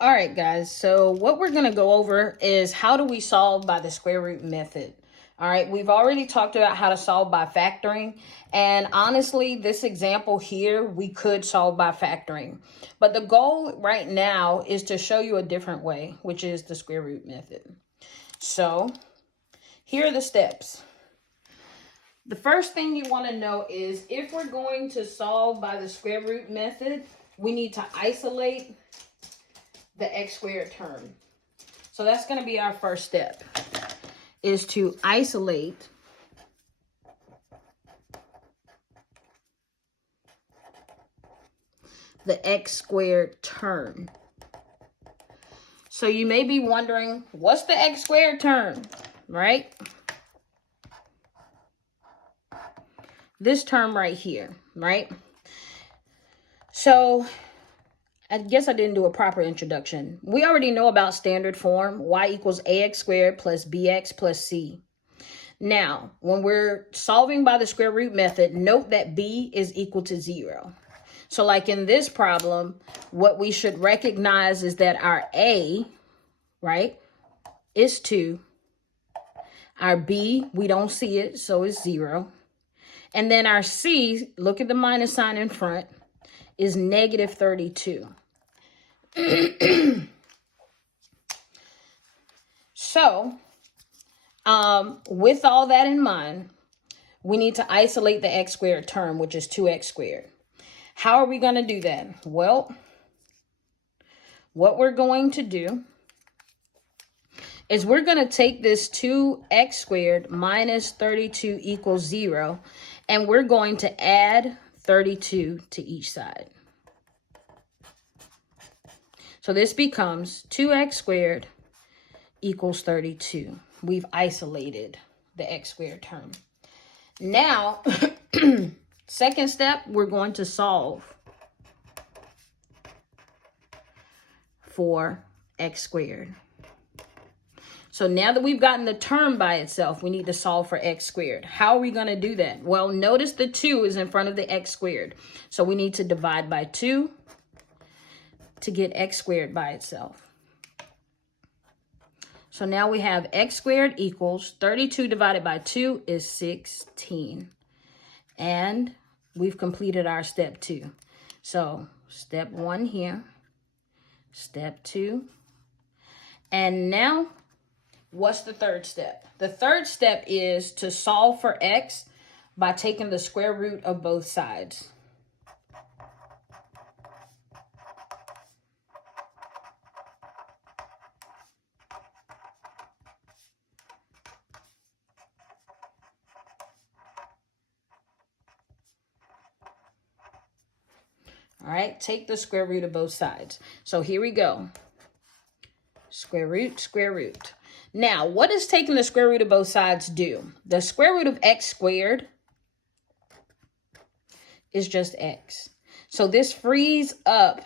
All right, guys. So what we're going to go over is how do we solve by the square root method. All right, we've already talked about how to solve by factoring. And honestly, this example here, we could solve by factoring. But the goal right now is to show you a different way, which is the square root method. So here are the steps. The first thing you want to know is if we're going to solve by the square root method, we need to isolate the x squared term. So that's going to be our first step, is to isolate the x squared term. So you may be wondering, what's the x squared term, right? This term right here, right? So I guess I didn't do a proper introduction. We already know about standard form, y equals ax squared plus bx plus c. Now, when we're solving by the square root method, note that b is equal to 0. So like in this problem, what we should recognize is that our a, right, is 2. Our b, we don't see it, so it's 0. And then our c, look at the minus sign in front, is negative 32. So, with all that in mind, we need to isolate the x squared term, which is 2x squared. How are we going to do that? Well, what we're going to do is we're going to take this 2x squared minus 32 equals 0, and we're going to add 32 to each side. So this becomes 2x squared equals 32. We've isolated the x squared term. Now, second step, we're going to solve for x squared. So now that we've gotten the term by itself, we need to solve for x squared. How are we going to do that? Well, notice the 2 is in front of the x squared. So we need to divide by 2 to get x squared by itself. So now we have x squared equals 32 divided by 2 is 16. And we've completed our step 2. So step 1 here, step 2. And now, what's the third step? The third step is to solve for x by taking the square root of both sides. All right, take the square root of both sides. So here we go. Square root, square root. Now, what does taking the square root of both sides do? The square root of x squared is just x. So this frees up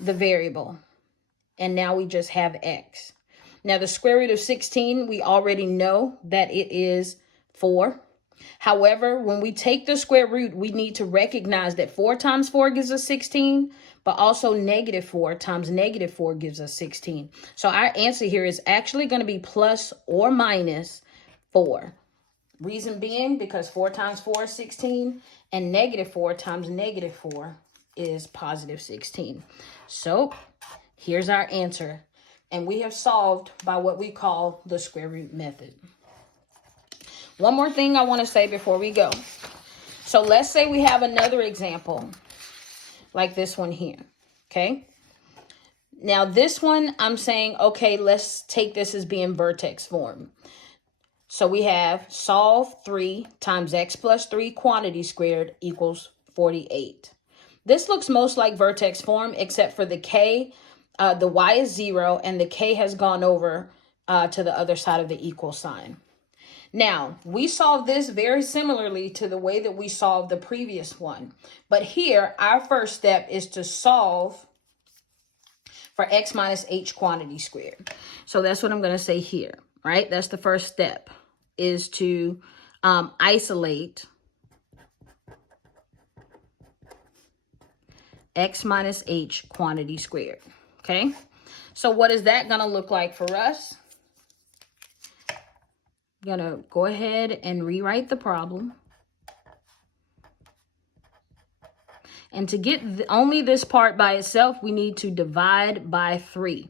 the variable. And now we just have x. Now, the square root of 16, we already know that it is 4. However, when we take the square root, we need to recognize that 4 times 4 gives us 16, but also negative 4 times negative 4 gives us 16. So our answer here is actually going to be plus or minus 4. Reason being, because 4 times 4 is 16, and negative 4 times negative 4 is positive 16. So here's our answer. And we have solved by what we call the square root method. One more thing I want to say before we go. So let's say we have another example like this one here, okay? Now this one, I'm saying, okay, let's take this as being vertex form. So we have solve 3 times x plus 3 quantity squared equals 48. This looks most like vertex form, except for the k, the y is 0, and the k has gone over to the other side of the equal sign. Now, we solve this very similarly to the way that we solved the previous one. But here, our first step is to solve for x minus h quantity squared. So that's what I'm going to say here, right? That's the first step, is to isolate x minus h quantity squared. Okay, so what is that going to look like for us? Going to go ahead and rewrite the problem. And to get only this part by itself, we need to divide by 3.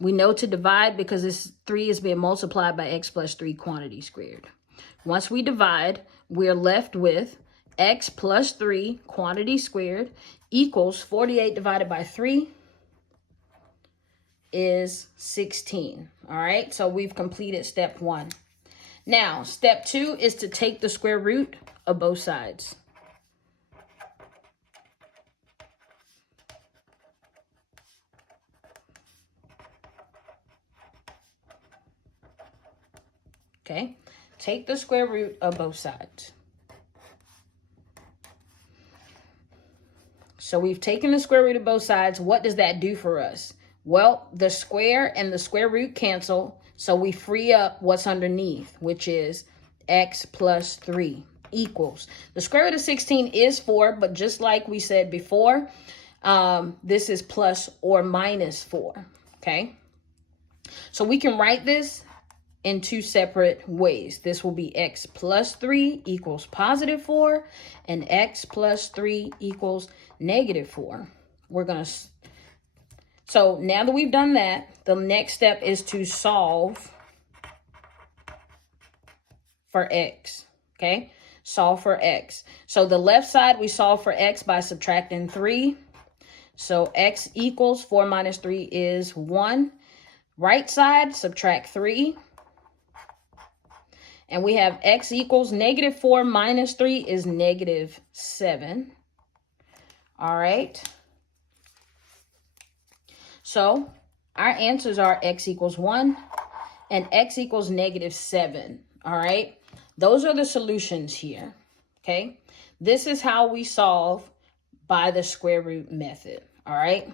We know to divide because this 3 is being multiplied by x plus 3 quantity squared. Once we divide, we're left with x plus 3 quantity squared equals 48 divided by 3 is 16. All right, so we've completed step 1. Now, step 2 is to take the square root of both sides. Okay, take the square root of both sides. So we've taken the square root of both sides. What does that do for us? Well, the square and the square root cancel, so we free up what's underneath, which is x plus 3 equals. The square root of 16 is 4, but just like we said before, this is plus or minus 4, okay? So we can write this in 2 separate ways. This will be x plus 3 equals positive 4, and x plus 3 equals negative 4. So now that we've done that, the next step is to solve for x, okay? Solve for x. So the left side, we solve for x by subtracting 3. So x equals 4 minus 3 is 1. Right side, subtract 3. And we have x equals negative 4 minus 3 is negative 7. All right. So our answers are x equals 1 and x equals negative 7. All right. Those are the solutions here. Okay. This is how we solve by the square root method. All right.